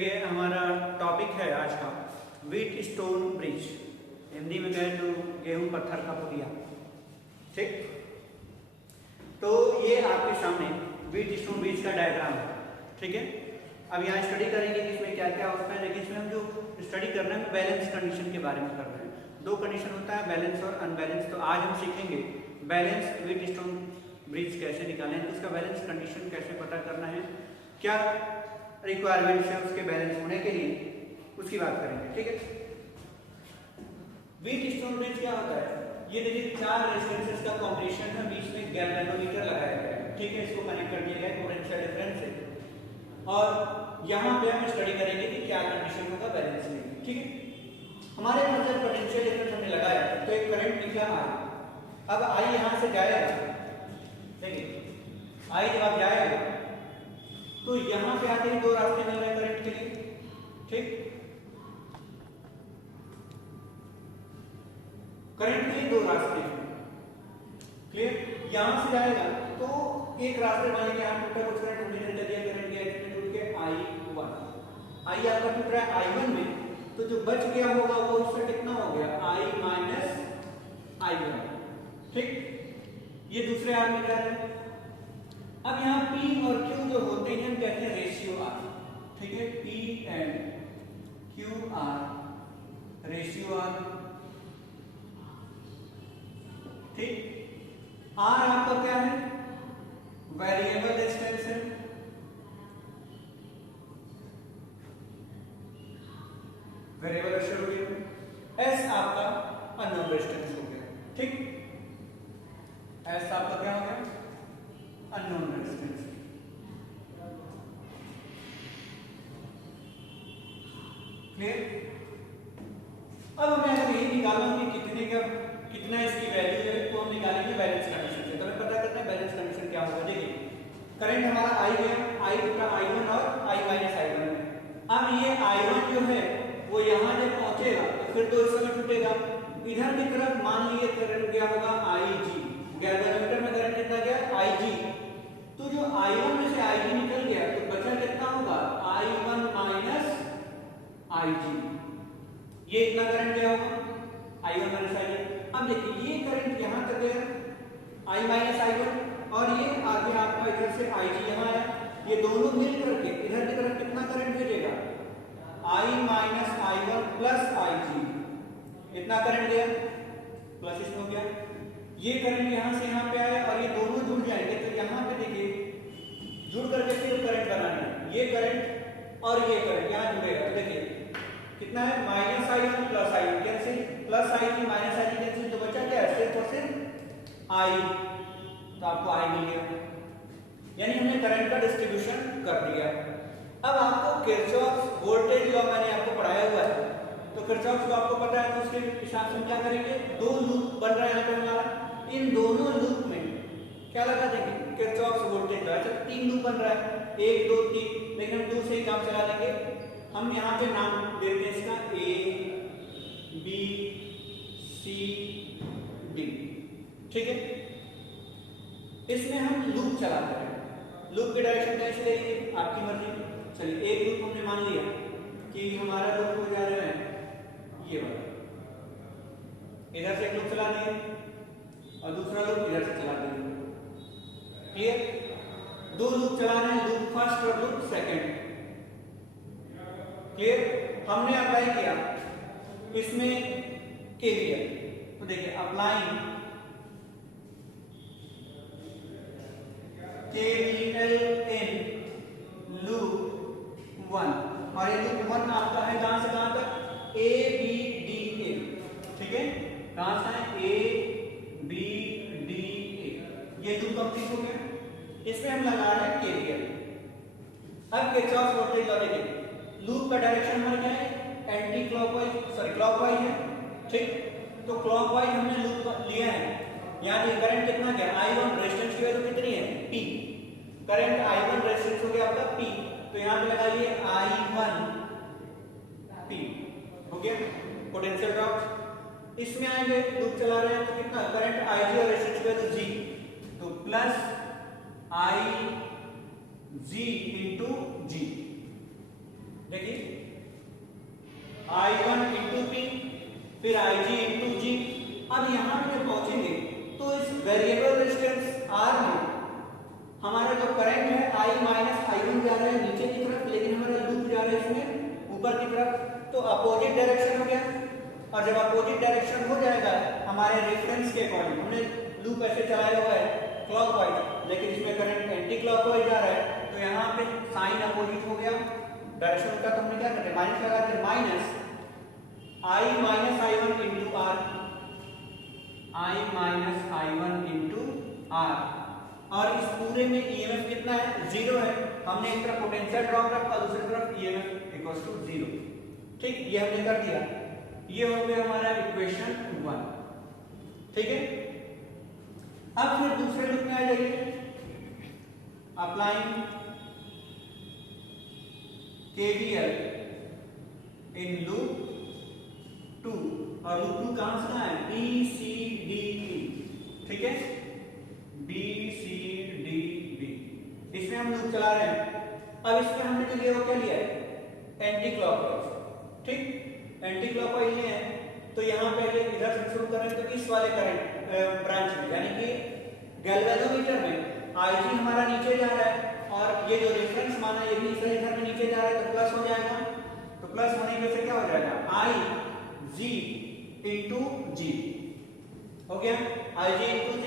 देखिए हमारा टॉपिक है आज का व्हीट स्टोन ब्रिज, हिंदी में कहें तो गेहूं पत्थर का पुलिया। ठीक, तो ये आपके सामने व्हीट स्टोन ब्रिज का डायग्राम है। ठीक है, अब यहाँ स्टडी करेंगे कि इसमें क्या क्या होता है। लेकिन इसमें हम जो स्टडी कर रहे हैं बैलेंस कंडीशन के बारे में कर रहे हैं। दो कंडीशन होता है, बैलेंस और अनबैलेंस। तो आज हम सीखेंगे बैलेंस व्हीट स्टोन ब्रिज कैसे निकालें, उसका बैलेंस कंडीशन कैसे पता करना है, क्या रिक्वायरमेंट्स है उसके बैलेंस होने के लिए, उसकी बात करेंगे। ठीक है, व्हीट स्टोन ब्रिज क्या होता है, ये देखिए 4 रेजिस्टेंसेस का कॉम्बिनेशन है, बीच में गैल्वेनोमीटर लगाया गया है। ठीक है, इसको कनेक्ट कर दिया गया है पोटेंशियल डिफरेंस से, और यहाँ पे हम स्टडी करेंगे कि क्या कंडीशन होगा बैलेंस में। ठीक है, हमारे पास जब पोटेंशियल डिफरेंस हमने लगाया तो एक करंट निकला आई। अब आई यहाँ से जाएगा, देखिए आई जब आप जाएगा तो यहां पे आते ही 2 रास्ते मिल रहे हैं करंट के लिए। ठीक, करंट के 2 रास्ते हैं, क्लियर। यहां से जाएगा तो एक रास्ते मान लीजिए यहां टूटा, कुछ करंट मीटर कर दिया, करंट के एक्स में टूट के I1, आई आपका टूट रहा है I1 में, तो जो बच गया होगा वो उससे कितना हो गया I माइनस I1। ठीक, ये दूसरे आर में जा रहा है। अब यहाँ P और Q जो होते हैं हम कहते हैं रेशियो आर। ठीक है, P and Q are ratio are. ठीक, R आपका क्या है, वेरिएबल रेजिस्टेंस है, वेरिएबल रेशियो हो गया। S आपका अननोन रेजिस्टेंस हो गया। ठीक, S आपका क्या हो गया, अननोन रेजिस्टेंस। क्लियर। अब हमें अगर यही निकालना कि कितना इसकी वैल्यू है तो हम निकालेंगे बैलेंस कंडीशन से। तो हमें पता करना है बैलेंस कंडीशन क्या होगा। देखिए करंट हमारा आई गया, आई टूटा I1 और I माइनस I1 में। अब ये I1 जो है वो यहाँ जब पहुंचेगा तो फिर तो इस समय टूटेगा। इधर की तरफ मान लिए करंट क्या होगा IG, गैल्वेनोमीटर में करंट कितना गया IG, तो जो I1 में से IG निकल गया तो बचा कितना होगा I1 माइनस IG। ये इतना करंट क्या होगा I1 माइनस IG। अब देखिए ये करंट यहाँ तक गया I माइनस I1 और ये आगे आपका इधर से IG यहाँ आया, ये दोनों मिल करके इधर की तरफ कितना करंट भेजेगा I minus I1 plus IG। इतना करंट गया प्लस इसमें हो गया, ये करंट यहाँ से यहाँ पे आया और ये दोनों जुड़ जाएंगे तो यहाँ पे देखिए जुड़ करके फिर करंट बनाना है। ये करंट और ये करंट यहाँ जुड़ेगा तो देखिए कितना है minus I1 plus I1 cancel, plus IG minus IG cancel, तो बचा क्या है सिर्फ और सिर्फ I, तो आपको I मिल गया, यानी हमने करंट का डिस्ट्रीब्यूशन कर दिया। अब आपको किरचॉफ वोल्टेज लॉ मैंने आपको पढ़ाया हुआ है, तो किरचॉफ लॉ आपको पता है, तो उसके हिसाब से हम क्या करेंगे, 2 लूप बन रहा है यहाँ पे हमारा, इन दोनों लूप में क्या लगा देंगे किरचॉफ वोल्टेज लॉ। अच्छा 3 लूप बन रहा है 1 2 3, लेकिन हम 2 से ही काम चला लेंगे। हम यहाँ पे नाम देते हैं इसका A B C D। ठीक है, इसमें हम लूप चलाते हैं, लूप की डायरेक्शन कैसे लेंगे आपकी मर्जी। चलिए एक लूप हमने मान लिया कि हमारा लूप हो जा रहा है ये वाला, इधर से एक लूप चला दिए और दूसरा लूप इधर से चला दिए। क्लियर, 2 लूप चला रहे हैं, लूप फर्स्ट और लूप सेकंड। क्लियर, हमने अप्लाई किया इसमें KVL, तो देखिए अप्लाइंग KVL इन लूप 1, और ये लूप 1 आपका है कहां से कहां तक A B D A। ठीक है, कहां से है A B D A, ये लूप कंप्लीट हो गया। इसमें हम लगा रहे हैं KVL। अब किरचॉफ वोल्टेज लॉ देखिए, लूप का डायरेक्शन हमारा क्या है एंटी क्लॉकवाइज, सॉरी क्लॉकवाइज है। ठीक, तो क्लॉकवाइज हमने लूप लिया है। यहाँ देखिए करंट कितना गया I1, रेजिस्टेंस की वैल्यू कितनी है P, करंट I1 रेजिस्टेंस हो गया आपका P, तो यहाँ पे लगाइए I1 P हो गया पोटेंशियल ड्रॉप। इसमें आएंगे लूप चला रहे हैं तो कितना करंट IG और रेजिस्टेंस की वैल्यू G, तो plus I G into G। देखिए वेरिएबल रेजिस्टेंस R में हमारा जो करंट है I माइनस I1 जा रहा है नीचे की तरफ, लेकिन हमारा लूप जा रहा है इसमें ऊपर की तरफ, तो अपोजिट डायरेक्शन हो गया। और जब अपोजिट डायरेक्शन हो जाएगा हमारे रेफरेंस के अकॉर्डिंग, हमने लूप ऐसे चलाया हुआ है क्लॉकवाइज, लेकिन इसमें करंट एंटी क्लॉकवाइज जा रहा है, तो यहाँ पे साइन अपोजिट हो गया डायरेक्शन का, तो हमने क्या करते हैं माइनस लगा के minus I minus I1 into R, I minus I1 into R, और इस पूरे में EMF कितना है, 0 है। हमने एक तरफ पोटेंशियल ड्रॉप रखा, दूसरी तरफ EMF इक्वल्स टू 0। ठीक, ये हमने कर दिया। ये हो गया हमारा इक्वेशन 1। ठीक है, अब फिर दूसरे लूप में आ जाइए, अप्लाइंग KVL इन लूप 2, और लूप 2 कहां से है, B C D E। ठीक है, B C D B, इसमें हम लूप चला रहे हैं। अब इसमें हमने जो लिया वो क्या लिया है, एंटी क्लॉकवाइज। ठीक, एंटी क्लॉकवाइज लिए हैं, तो यहाँ पहले इधर से शुरू करें तो इस वाले करंट ब्रांच में, यानी कि गैल्वेनोमीटर में IG हमारा नीचे जा रहा है, और ये जो रेफरेंस माना ये भी इस इधर में नीचे जा रहा है, तो प्लस हो जाएगा। तो प्लस होने की वजह से क्या हो जाएगा, I G इंटू G हो गया, IG इंटू G।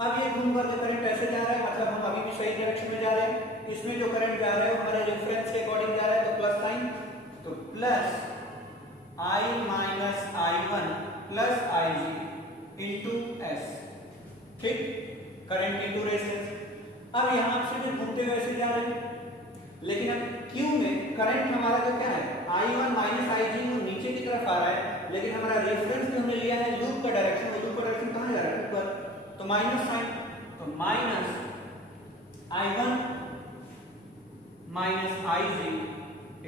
अब ये घूम कर करंट ऐसे जा रहा है, मतलब हम अभी भी सही डायरेक्शन में जा रहे हैं। इसमें जो करंट जा रहा है वो हमारे रेफरेंस के अकॉर्डिंग जा रहा है, तो प्लस साइन, तो plus I minus I1 plus IG into S। ठीक, करंट इंटू रेजिस्टेंस। अब यहां से भी घूमते हुए ऐसे जा रहे हैं, लेकिन अब Q में करंट हमारा जो क्या है, I1 माइनस IG नीचे की तरफ आ रहा है, लेकिन हमारा रेफरेंस जो हमने लिया है लूप का डायरेक्शन, वो लूप का डायरेक्शन कहां जा रहा है, ऊपर, तो माइनस साइन, तो minus I1 minus IG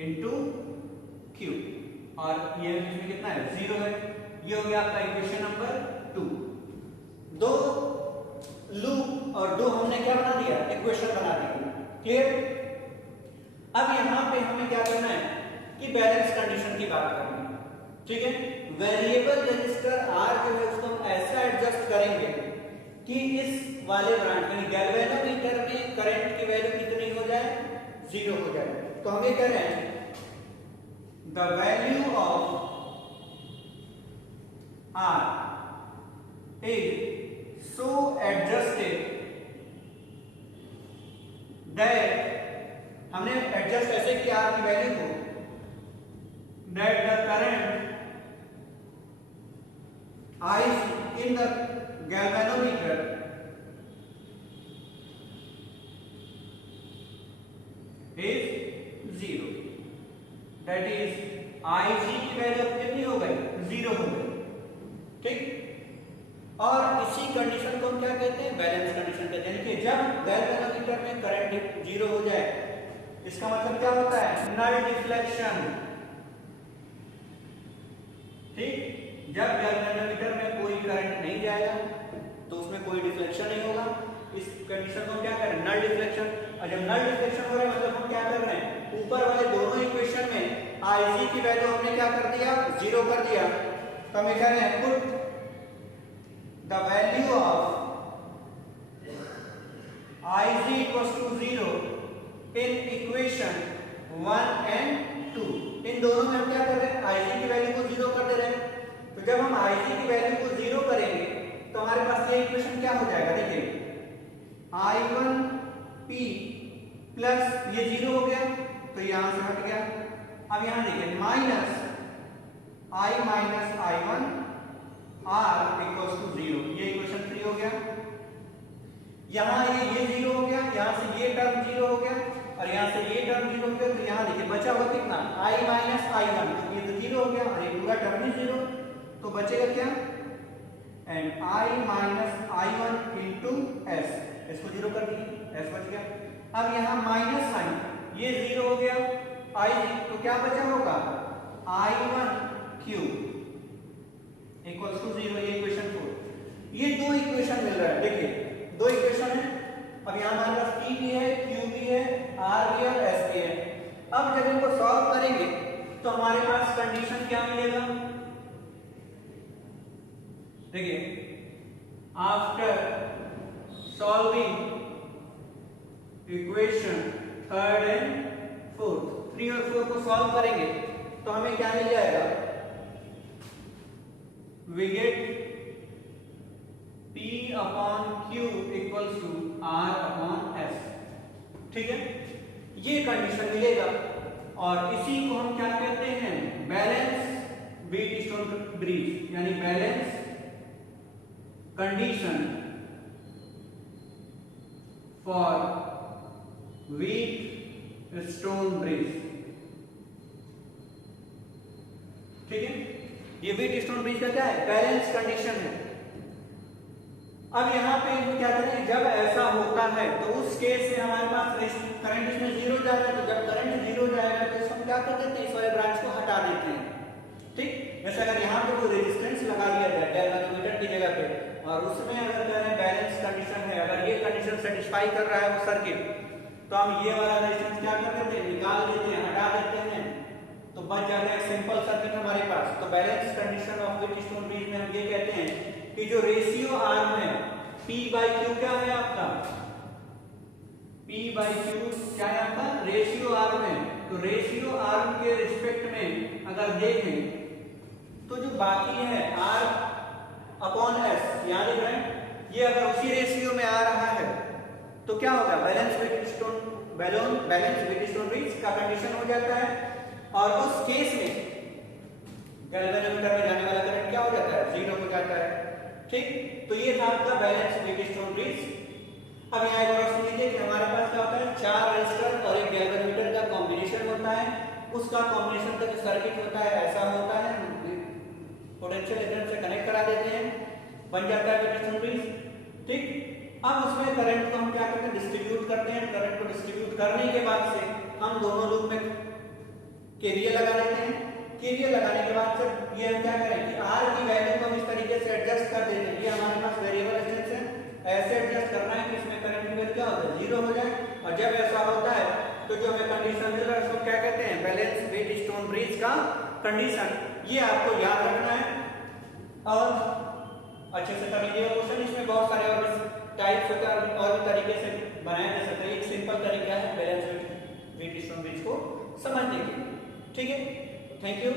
into Q, और ये इसमें कितना है, 0 है। ये हो गया आपका इक्वेशन नंबर 2। दो लूप और दो हमने क्या बना दिया, इक्वेशन बना दिया। क्लियर? अब यहां पे हमें क्या करना है कि बैलेंस कंडीशन की बात करनी है। ठीक है, वेरिएबल रजिस्टर R जो है उसको हम ऐसा एडजस्ट करेंगे कि इस वाले ब्रांच में गैल्वेनोमीटर में करंट की वैल्यू कितनी हो जाए, 0 हो जाए। तो हम ये कह रहे हैं the value of R is so adjusted that, हमने एडजस्ट ऐसे किया R की वैल्यू को, that the current I in the galvanometer is 0, that is IG की वैल्यू कितनी हो गई, 0 हो गई। ठीक, और इसी कंडीशन को हम क्या कहते हैं, बैलेंस कंडीशन कहते हैं। यानी कि जब गैल्वेनोमीटर में करंट 0 हो जाए, इसका मतलब क्या होता है, नल डिफ्लेक्शन। ठीक, जब गैल्वेनोमीटर में कोई करंट नहीं जाएगा तो उसमें कोई डिफ्लेक्शन नहीं होगा। इस कंडीशन को हम क्या करें, नल डिफ्लेक्शन। और जब नल डिफ्लेक्शन हो रहा है मतलब हम क्या कर रहे हैं, ऊपर वाले दोनों इक्वेशन में IG की वैल्यू हमने क्या कर दिया, 0 कर दिया। तो हम कह रहे हैं put the value of IG equals to 0 in equation 1 and 2। इन दोनों में हम क्या कर रहे हैं, IG की वैल्यू को 0 कर दे रहे हैं। तो जब हम IG की वैल्यू को 0 करेंगे तो हमारे पास ये इक्वेशन क्या हो जाएगा, देखिए I1P प्लस ये 0 हो गया तो यहां से हट गया। अब यहां देखिए minus I minus I1 R equals to 0, ये इक्वेशन 3 हो गया। यहां ये 0 हो गया, यहां से ये टर्म 0 हो गया और यहां से ये टर्म 0 हो गया। तो यहां देखिए बचा हुआ कितना, I माइनस I1, तो ये तो 0 हो गया और ये पूरा टर्म ही 0, तो बचेगा क्या, and I minus I1 into S, इसको 0 कर दिए, S बच गया। अब यहां माइनस साइन, ये 0 हो गया I, तो क्या बचा होगा, I1Q इक्वल्स टू 0, ये इक्वेशन 4। ये दो इक्वेशन मिल रहा है, देखिए दो इक्वेशन है। अब यहां हमारे पास P भी है, Q भी है, R भी है और S भी है। अब जब इनको सॉल्व करेंगे तो हमारे पास कंडीशन क्या मिलेगा, देखिए after solving equation third and fourth, 3 और 4 को सॉल्व करेंगे तो हमें क्या मिल जाएगा, we get P upon Q equals to R upon S। ठीक है, ये कंडीशन मिलेगा और इसी को हम क्या कहते हैं, बैलेंस व्हीटस्टोन ब्रिज, यानी balance condition for Wheatstone bridge. ठीक है, ये व्हीटस्टोन ब्रिज का क्या है, बैलेंस कंडीशन है। अब यहाँ पे क्या करें, जब ऐसा होता है तो उस केस में हमारे पास करंट इसमें जीरो जाएगा, तो जब करंट जीरो जाएगा तो हम क्या कर देते हैं, इस वाले ब्रांच को हटा देते हैं। ठीक, जैसे अगर यहाँ पे कोई रेजिस्टेंस लगा दिया जाए गैल्वेनोमीटर की जगह पे और उसमें अगर कह रहे हैं बैलेंस कंडीशन है, अगर ये कंडीशन सेटिस्फाई कर रहा है वो सर्किट, तो हम ये वाला रेजिस्टेंस क्या कर देते हैं, निकाल देते हैं, हटा देते हैं, तो बच जाता है सिंपल सर्किट हमारे पास। तो balance condition of Wheatstone bridge में हम ये कहते हैं कि जो रेशियो आर्म है P बाई Q क्या है आपका, P बाई Q क्या है आपका, रेशियो आर्म है। तो रेशियो आर्म के रिस्पेक्ट में अगर देखें तो जो बाकी है R अपॉन S, याद रख रहे हैं, ये अगर उसी रेशियो में आ रहा है तो क्या होगा, बैलेंस व्हीटस्टोन ब्रिज का कंडीशन हो जाता है और उस केस में गैल्वेनोमीटर में जाने वाला करंट क्या हो जाता है, जीरो हो जाता है। ठीक, तो ये था आपका बैलेंस व्हीटस्टोन ब्रिज। अब यहाँ एक और लीजिए कि हमारे पास क्या होता है, 4 रेजिस्टर और एक गैल्वेनोमीटर का कॉम्बिनेशन होता है, उसका कॉम्बिनेशन का जो सर्किट होता है ऐसा होता है, पोटेंशियल डिफरेंस से कनेक्ट करा देते हैं, बन जाता है व्हीटस्टोन ब्रिज। ठीक, अब उसमें करंट को हम क्या करते हैं, डिस्ट्रीब्यूट करते हैं। करंट को डिस्ट्रीब्यूट करने के बाद से हम दोनों लूप में केवीएल लगा देते हैं। केवीएल लगाने के बाद से ये हम क्या करें कि R की वैल्यू को हम इस तरीके से एडजस्ट कर देते हैं, ये हमारे पास वेरिएबल रेजिस्टेंस है, ऐसे एडजस्ट करना है कि इसमें करंट की वैल्यू क्या हो जाए, जीरो हो जाए। और जब ऐसा होता है तो जो हमें कंडीशन मिल रहा है उसको क्या कहते हैं, बैलेंस व्हीटस्टोन ब्रिज का कंडीशन। ये आपको याद रखना है और अच्छे से कर लीजिएगा क्वेश्चन। इसमें बहुत सारे और टाइप्स होते हैं और भी तरीके से बनाया जा सकता है, एक सिंपल तरीका है बैलेंस व्हीटस्टोन ब्रिज को समझने के। ठीक है, थैंक यू।